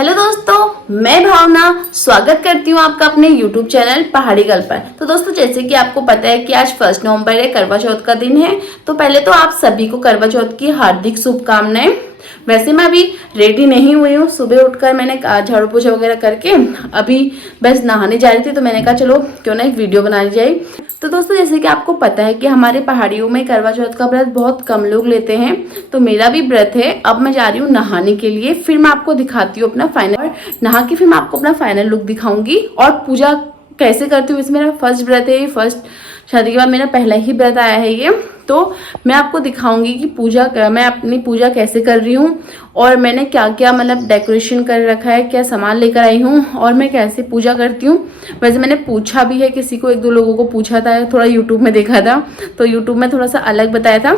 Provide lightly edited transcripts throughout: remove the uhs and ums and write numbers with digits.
Hello दोस्तों, मैं भावना स्वागत करती हूँ आपका अपने YouTube चैनल पहाड़ी गर्ल पर। तो दोस्तों, जैसे कि आपको पता है कि आज 1 नवंबर है, करवा चौथ का दिन है। तो पहले तो आप सभी को करवा चौथ की हार्दिक शुभकामनाएं। वैसे मैं अभी रेडी नहीं हुई हूँ। सुबह उठकर मैंने झाड़ू पोछा वगैरह करके अभी बस नहाने जा रही थी, तो मैंने कहा चलो क्यों ना एक वीडियो बना ली जाए। तो दोस्तों, जैसे कि आपको पता है कि हमारे पहाड़ियों में करवा चौथ का व्रत बहुत कम लोग लेते हैं, तो मेरा भी व्रत है। अब मैं जा रही हूँ नहाने के लिए, फिर मैं आपको दिखाती हूँ अपना फाइनल, और नहा के फिर मैं आपको अपना फाइनल लुक दिखाऊंगी और पूजा कैसे करती हूँ। इसमें मेरा फर्स्ट व्रत है, फर्स्ट शादी के बाद मेरा पहला ही व्रत आया है ये। तो मैं आपको दिखाऊंगी कि मैं अपनी पूजा कैसे कर रही हूँ और मैंने क्या क्या मतलब डेकोरेशन कर रखा है, क्या सामान लेकर आई हूँ और मैं कैसे पूजा करती हूँ। वैसे मैंने पूछा भी है किसी को, 1-2 लोगों को पूछा था, थोड़ा यूट्यूब में देखा था, तो यूट्यूब में थोड़ा सा अलग बताया था।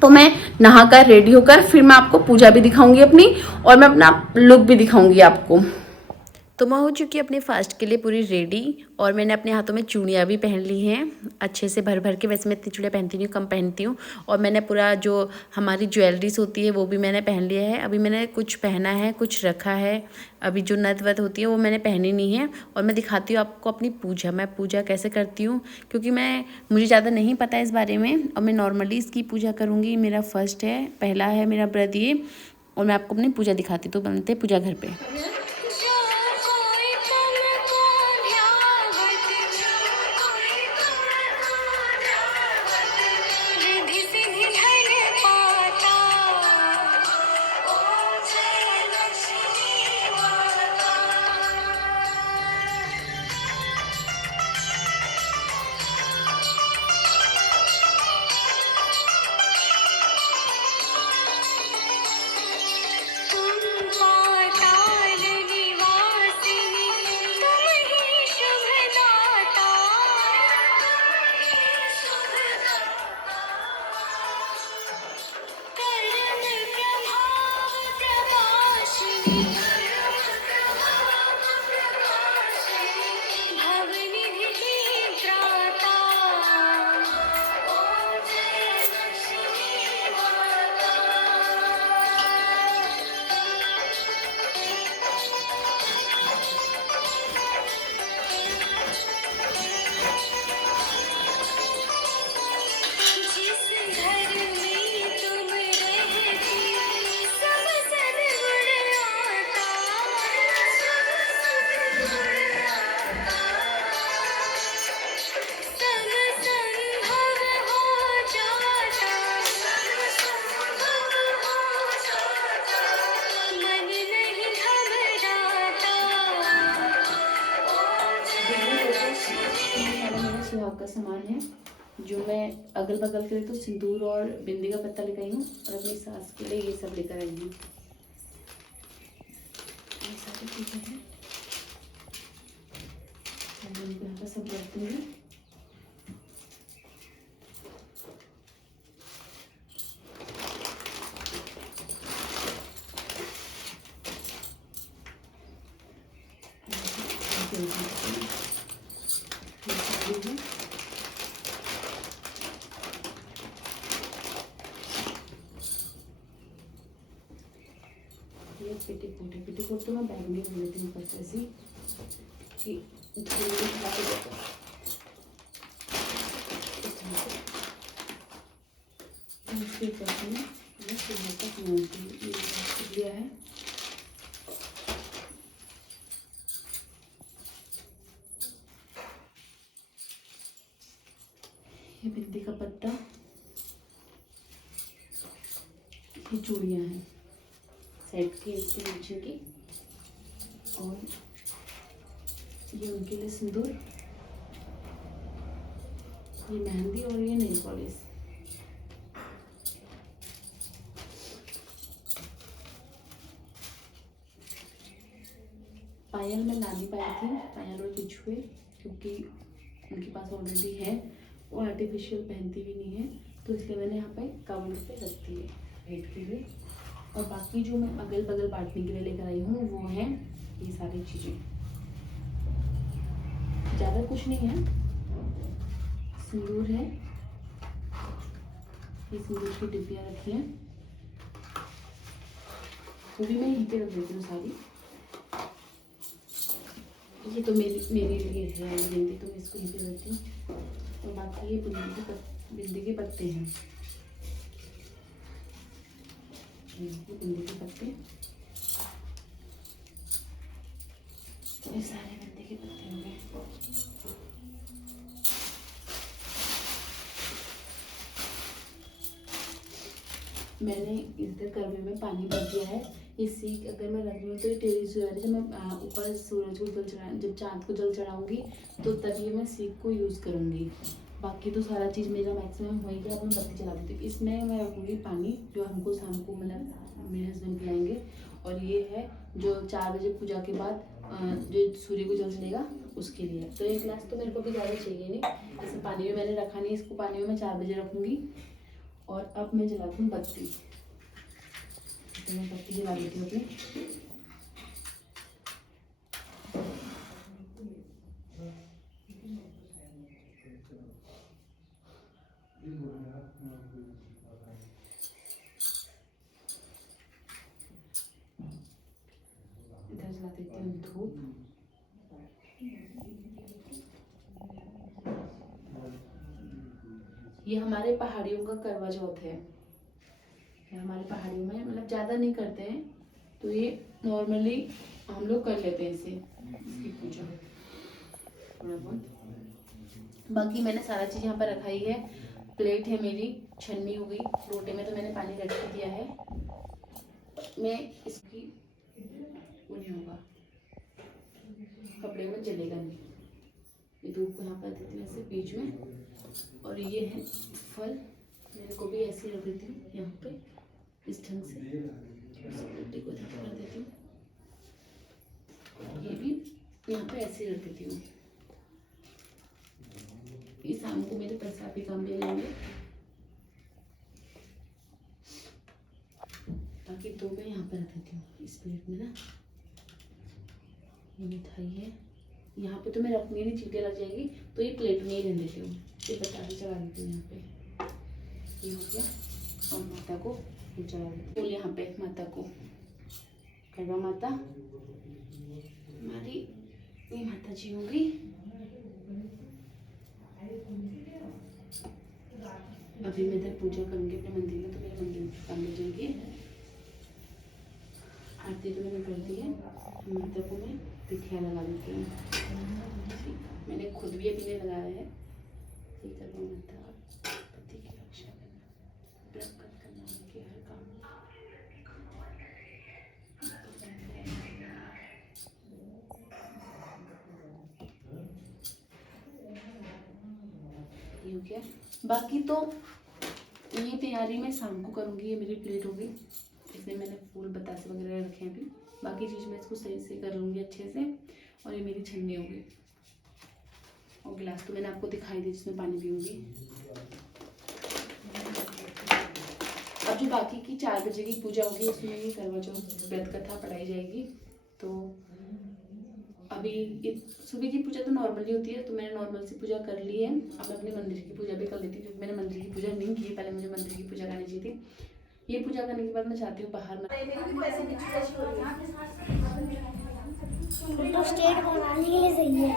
तो मैं नहाकर रेडी होकर फिर मैं आपको पूजा भी दिखाऊंगी अपनी, और मैं अपना लुक भी दिखाऊंगी आपको। तो मैं हो चुकी अपने फास्ट के लिए पूरी रेडी, और मैंने अपने हाथों में चूड़ियाँ भी पहन ली हैं अच्छे से भर भर के। वैसे मैं इतनी चूड़ियाँ पहनती नहीं हूँ, कम पहनती हूँ। और मैंने पूरा जो हमारी ज्वेलरीज होती है वो भी मैंने पहन लिया है। अभी मैंने कुछ पहना है, कुछ रखा है। अभी जो नथ वत होती है वो मैंने पहनी नहीं है। और मैं दिखाती हूँ आपको अपनी पूजा, मैं पूजा कैसे करती हूँ, क्योंकि मुझे ज़्यादा नहीं पता है इस बारे में, और मैं नॉर्मली इसकी पूजा करूँगी। मेरा फर्स्ट है, पहला है मेरा व्रत ये, और मैं आपको अपनी पूजा दिखाती हूँ। तो बनते पूजा घर पे। सुहाग का सामान है जो मैं अगल बगल के लिए तो सिंदूर और बिंदी का पत्ता लेकर आई हूँ, और अपनी सास के लिए ये सब लेकर आई हूँ। ये सारी चीज़ें हैं, यहाँ पर सब रखती हूँ। पेटीकोट तो मैं बैग में भूल लेती हूँ फर्स्ट ऐसी कि लिया है। ये बिंदी का पत्ता, ये चूड़ियाँ हैं सेट की, इसके नीचे की, और ये उनके लिए सिंदूर, ये मेहंदी, और ये नेल पॉलिश। पायल मैं ला नहीं पाई थी, पायल और बिछुए, क्योंकि उनके पास ऑलरेडी है, वो आर्टिफिशियल पहनती भी नहीं है, तो इसलिए मैंने यहाँ पे काउंटर पे रख दी है वेट के लिए। और बाकी जो मैं अगल बगल बांटने के लिए लेकर आई हूँ वो हैं ये सारी चीज़ें। ज़्यादा कुछ नहीं है, सिंदूर है, ये सिंदूर की डिब्बियाँ रखी हैं, वो भी मैं यहीं पे रख देती हूँ सारी। ये तो मेरे लिए है बिंदी, तो मैं इसको यहीं पे रखती हूँ। और बाकी ये बिंदी के पत्ते हैं, ये बिंदी के पत्ते, ये सारे बिंदी के पत्ते हो गए। मैंने इधर करवे में पानी भर दिया है। ये सीख अगर मैं रख रही हूँ तो ये टेढ़ी सी हो रही है। जब मैं ऊपर सूरज को जल चढ़ा, जब चाँद को जल चढ़ाऊंगी तो तभी मैं सीख को यूज़ करूँगी। बाकी तो सारा चीज़ मेरा मैक्सिमम हो गया। अब मैं बत्ती चला देती हूँ। इसमें मैं रखूँगी पानी जो हमको शाम को मतलब मेरे हस्बैंड पिलाएंगे। और ये है जो 4 बजे पूजा के बाद जो सूर्य को जल चढ़ेगा उसके लिए। तो 1 गिलास तो मेरे को भी ज़्यादा चाहिए नहीं। जैसे पानी में मैंने रखा नहीं, इसको पानी में मैं 4 बजे रखूँगी। और अब मैं जलाती हूँ बत्ती, तो मैं बत्ती जला लेती हूँ अपनी। इधर जला देती हूँ धूप। ये हमारे पहाड़ियों का करवा चौथ है। हमारे पहाड़ियों में मतलब ज़्यादा नहीं करते हैं, तो ये नॉर्मली हम लोग कर लेते हैं इसे, इसकी पूजा थोड़ा बहुत। बाकी मैंने सारा चीज़ यहाँ पर रखा ही है। प्लेट है मेरी, छन्नी हो गई, लोटे में तो मैंने पानी रख दिया है। मैं इसकी वो नहीं होगा, कपड़े में जलेगा नहीं। ये धूप को यहाँ पर देती हूँ ऐसे बीच में। और ये है फल, मेरे को भी ऐसे रख देती हूँ यहाँ पे इस ढंग से। रोटी को इधर कर देती हूँ, ये भी यहाँ पे ऐसे रख देती हूँ। ये शाम को मेरे पैसा भी काम ले लेंगे। बाकी 2 मैं यहाँ पे रख देती हूँ इस प्लेट में ना। ये मिठाई है, यहाँ पे तो मैं रखनी नहीं, चींटियाँ लग जाएगी, तो ये प्लेट में ही रख देती हूँ। ये बतासे चढ़ा देती हूँ यहाँ पे। ये हो गया। और माता को चढ़ा देती हूँ यहाँ पे, माता को, करवा माता हमारी, ये माता जी होंगी। अभी मैं इधर पूजा करूँगी अपने मंदिर में, तो मेरे मंदिर में काम मिल जाएगी। आरती तो मैंने कर दी है। माता को मैं पिठिया लगा देती हूँ। मैंने खुद भी अभी नहीं लगाया है। ये करवा माता पति की रक्षा करना, बरकत करना उनके हर काम। ये हो गया। बाकी तो ये तैयारी मैं शाम को करूँगी। ये मेरी प्लेट होगी, इसमें मैंने फूल बतासे वगैरह रखे हैं अभी। बाकी चीज़ मैं इसको सही से कर लूँगी अच्छे से। और ये मेरी छन्नी होगी। और गिलास तो मैंने आपको दिखाई दी जिसमें पानी पीऊँगी। अब जो बाकी की 4 बजे की पूजा होगी उसमें ये करवा चौथ व्रत कथा पढ़ाई जाएगी। तो अभी सुबह की पूजा तो नॉर्मली होती है, तो मैंने नॉर्मल सी पूजा कर ली है। अब मैं अपने मंदिर की पूजा भी कर लेती हूँ, क्योंकि मैंने मंदिर की पूजा नहीं की। पहले मुझे मंदिर की पूजा करनी चाहिए थी। ये पूजा करने के बाद मैं चाहती हूँ बाहर तो स्टेट बनाने के लिए सही है।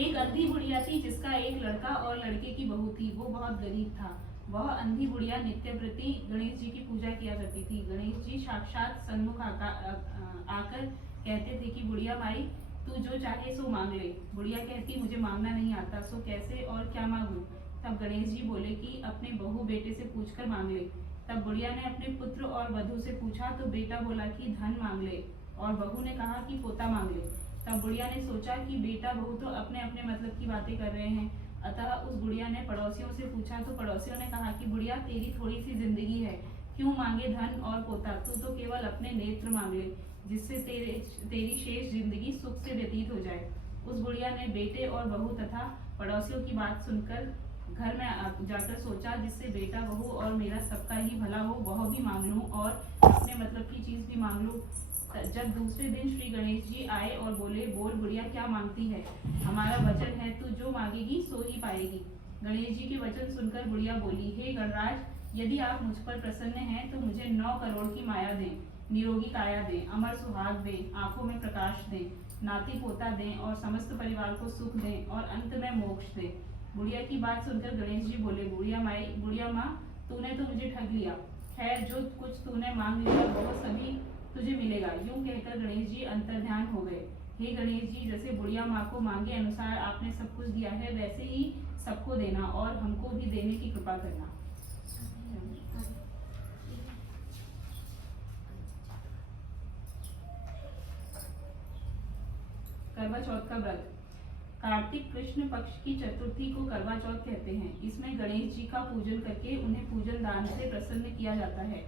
एक अंधी बुढ़िया थी जिसका एक लड़का और लड़के की बहू थी। वो बहुत गरीब था। वह अंधी बुढ़िया नित्य प्रति गणेश जी की पूजा किया करती थी। गणेश जी साक्षात सन्मुख आकर कहते थे कि बुढ़िया माई तू जो चाहे सो मांग ले। बुढ़िया कहती मुझे मांगना नहीं आता, सो कैसे और क्या मांगू। तब गणेश जी बोले कि अपने बहू बेटे से पूछकर मांग ले। तब बुढ़िया ने अपने पुत्र और वधू से पूछा तो बेटा बोला कि धन मांग ले, और बहू ने कहा कि पोता मांग ले। तब बुढ़िया ने सोचा कि बेटा बहू तो अपने अपने मतलब की बातें कर रहे हैं, अतः उस बुढ़िया ने पड़ोसियों से पूछा तो पड़ोसियों ने कहा कि बुढ़िया तेरी थोड़ी सी जिंदगी है, क्यों मांगे धन और पोता, तू तो केवल अपने नेत्र मांग ले, जिससे तेरी शेष जिंदगी सुख से व्यतीत हो जाए। उस बुढ़िया ने बेटे और बहू तथा पड़ोसियों की बात सुनकर घर में जाकर सोचा, जिससे बेटा बहू और मेरा सबका ही भला हो, वह भी मांग लूं और अपने मतलब की चीज भी मांग लूं। जब दूसरे दिन श्री गणेश जी आए और बोले, बोल बुढ़िया क्या मांगती है, हमारा वचन है तू जो मांगेगी सो ही पाएगी। गणेश जी के वचन सुनकर बुढ़िया बोली, हे गणराज, यदि आप मुझ पर प्रसन्न हैं तो मुझे 9 करोड़ की माया दें। निरोगी काया दें, अमर सुहाग दें, आंखों में प्रकाश दें, नाती पोता दें और समस्त परिवार को सुख दें और अंत में मोक्ष दें। बुढ़िया की बात सुनकर गणेश जी बोले, बुढ़िया माँ, तूने तो मुझे ठग लिया। खैर, जो कुछ तूने मांग लिया वो सभी तुझे मिलेगा। यूं कहकर गणेश जी अंतर्ध्यान हो गए। हे गणेश जी, जैसे बुढ़िया माँ को मांगे अनुसार आपने सब कुछ दिया है, वैसे ही सबको देना और हमको भी देने की कृपा करना। करवा चौथ का व्रत। कार्तिक कृष्ण पक्ष की चतुर्थी को करवा चौथ कहते हैं। इसमें गणेश जी का पूजन करके उन्हें पूजन दान से प्रसन्न किया जाता है।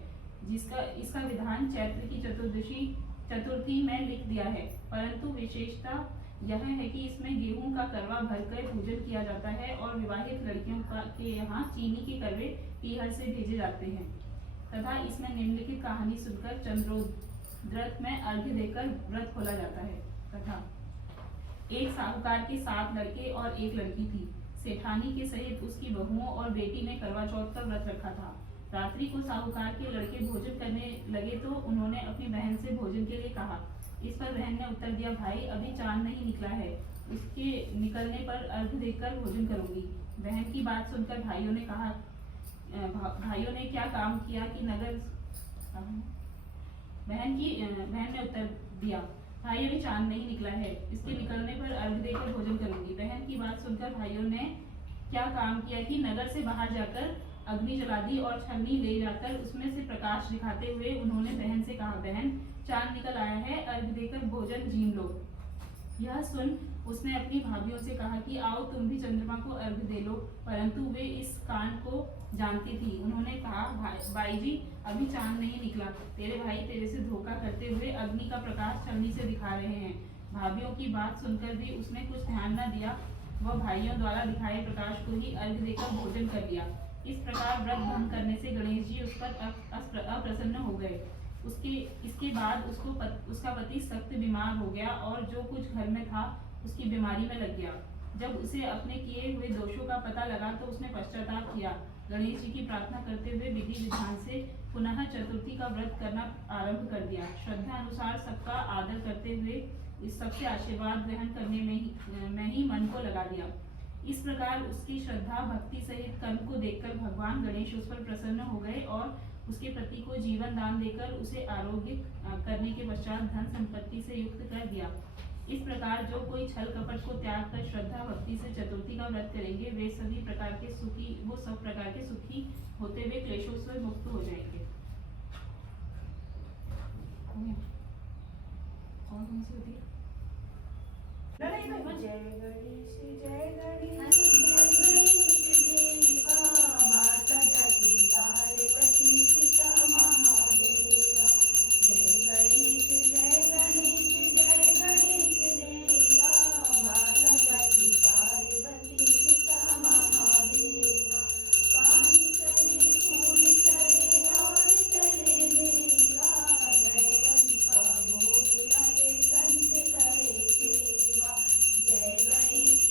इसका विधान चैत्र की चतुर्थी में लिख दिया है, परंतु विशेषता यह है कि इसमें गेहूं का करवा भरकर पूजन किया जाता है और विवाहित लड़कियों के यहाँ चीनी के करवे पीहर से भेजे जाते हैं तथा इसमें निम्नलिखित कहानी सुनकर चंद्रोदृत में अर्घ्य देकर व्रत खोला जाता है। कथा। एक साहूकार के 7 लड़के और 1 लड़की थी। सेठानी के सहित उसकी बहुओं और बेटी ने करवा चौथ का व्रत रखा था। रात्रि को साहूकार के लड़के भोजन करने लगे तो उन्होंने अपनी बहन से भोजन के लिए कहा। इस पर बहन ने उत्तर दिया, भाई अभी चांद नहीं निकला है, उसके निकलने पर अर्घ्य देकर भोजन करूंगी। बहन की बात सुनकर भाइयों ने क्या काम किया कि नगर बहन ने उत्तर दिया, भाई अभी चांद नहीं निकला है, इसके निकलने पर अर्घ्य देकर भोजन करूंगी। बहन की बात सुनकर भाइयों ने क्या काम किया कि नगर से बाहर जाकर अग्नि जला दी और छन्नी ले जाकर उसमें से प्रकाश दिखाते हुए उन्होंने बहन से कहा, बहन चांद निकल आया है, अर्घ्य देकर भोजन जीम लो। यह सुन उसने अपनी भाभीयों से कहा कि आओ तुम भी चंद्रमा को अर्घ्य दे लो, परंतु वे इस कांड को जानती थी। उन्होंने कहा, बाई जी अभी चांद नहीं निकला, तेरे भाई तेरे से धोखा करते हुए अग्नि का प्रकाश छन्नी से दिखा रहे हैं। भाभीयों की बात सुनकर भी उसने कुछ ध्यान न दिया, वह भाइयों द्वारा दिखाए प्रकाश को ही अर्घ्य देकर भोजन कर लिया। इस प्रकार व्रत भंग करने से गणेश जी उस पर अप्रसन्न हो गए। इसके बाद उसका पति सख्त बीमार हो गया और जो कुछ घर में था उसकी बीमारी में लग गया। जब उसे अपने किए हुए दोषों का पता लगा तो उसने पश्चाताप किया। गणेश जी की प्रार्थना करते हुए विधि विधान से पुनः चतुर्थी का व्रत करना आरंभ कर दिया। श्रद्धा अनुसार सबका आदर करते हुए इस सबसे आशीर्वाद ग्रहण करने में ही मन को लगा दिया। इस प्रकार उसकी श्रद्धा भक्ति सहित कर्म को देखकर भगवान गणेश उस पर प्रसन्न हो गए और उसके पति को जीवन दान देकर उसे आरोग्य करने के पश्चात धन संपत्ति से युक्त कर दिया। इस प्रकार जो कोई छल कपट को त्याग कर श्रद्धा भक्ति से चतुर्थी का व्रत करेंगे वे सब प्रकार के सुखी होते हुए क्लेशों से मुक्त हो जाएंगे। कौन सी होती है? जय गणेश जय गणेश देवा, माता जाकी पार्वती पिता महादेवा। जय गणेश देवा, माता जाकी पार्वती पिता महादेवा। पानी चढ़े फूल चढ़े और चढ़े मेवा, गणपति का भोग लगे संत करे सेवा। जय गणेश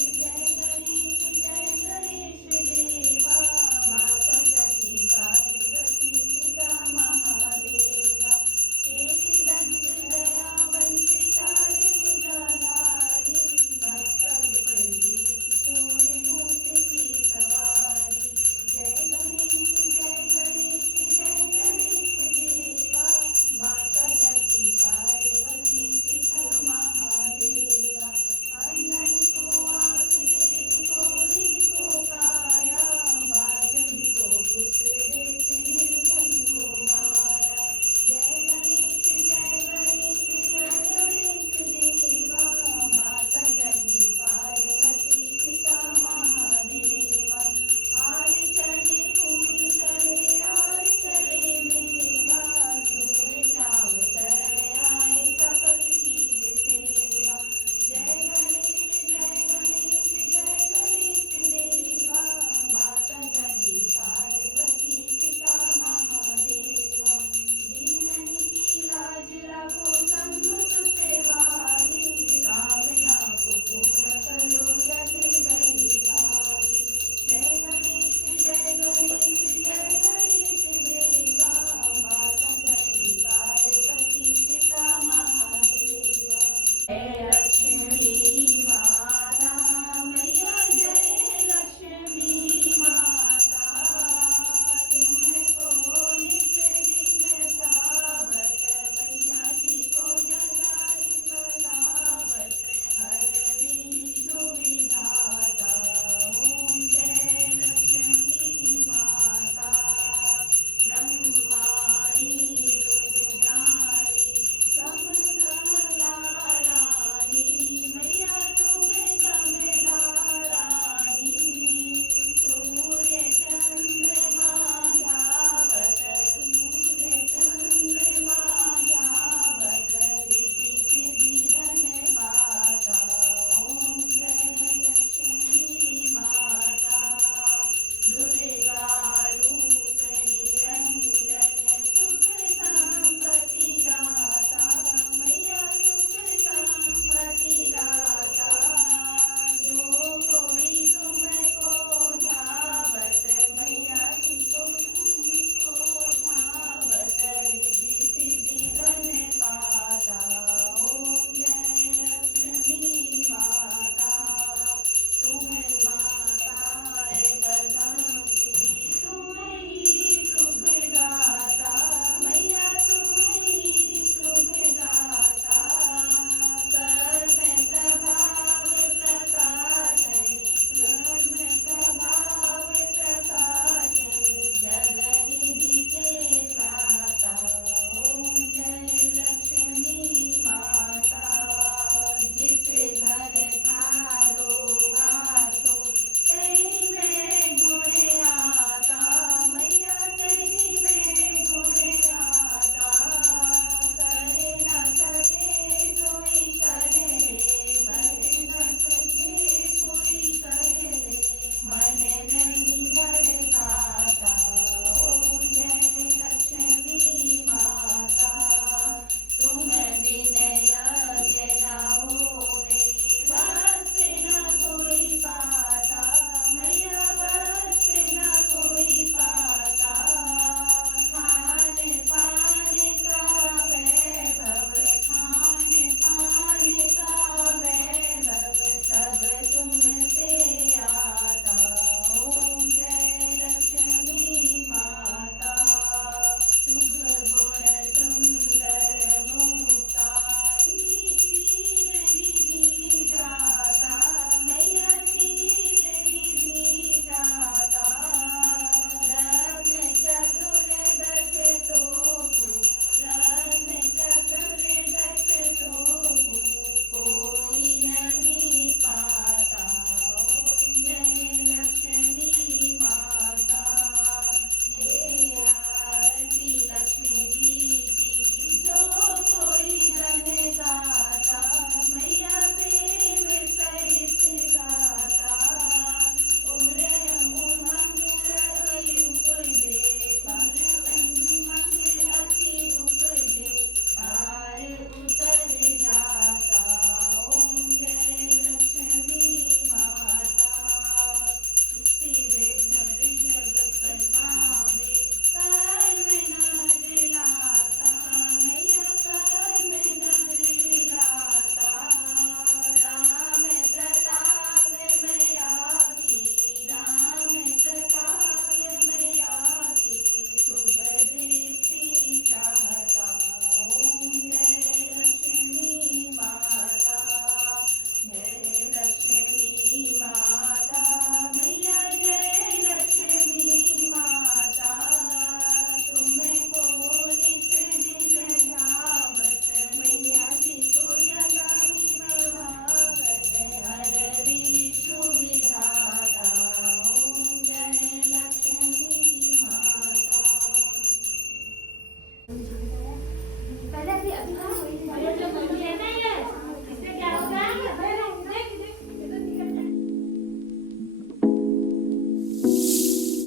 कथा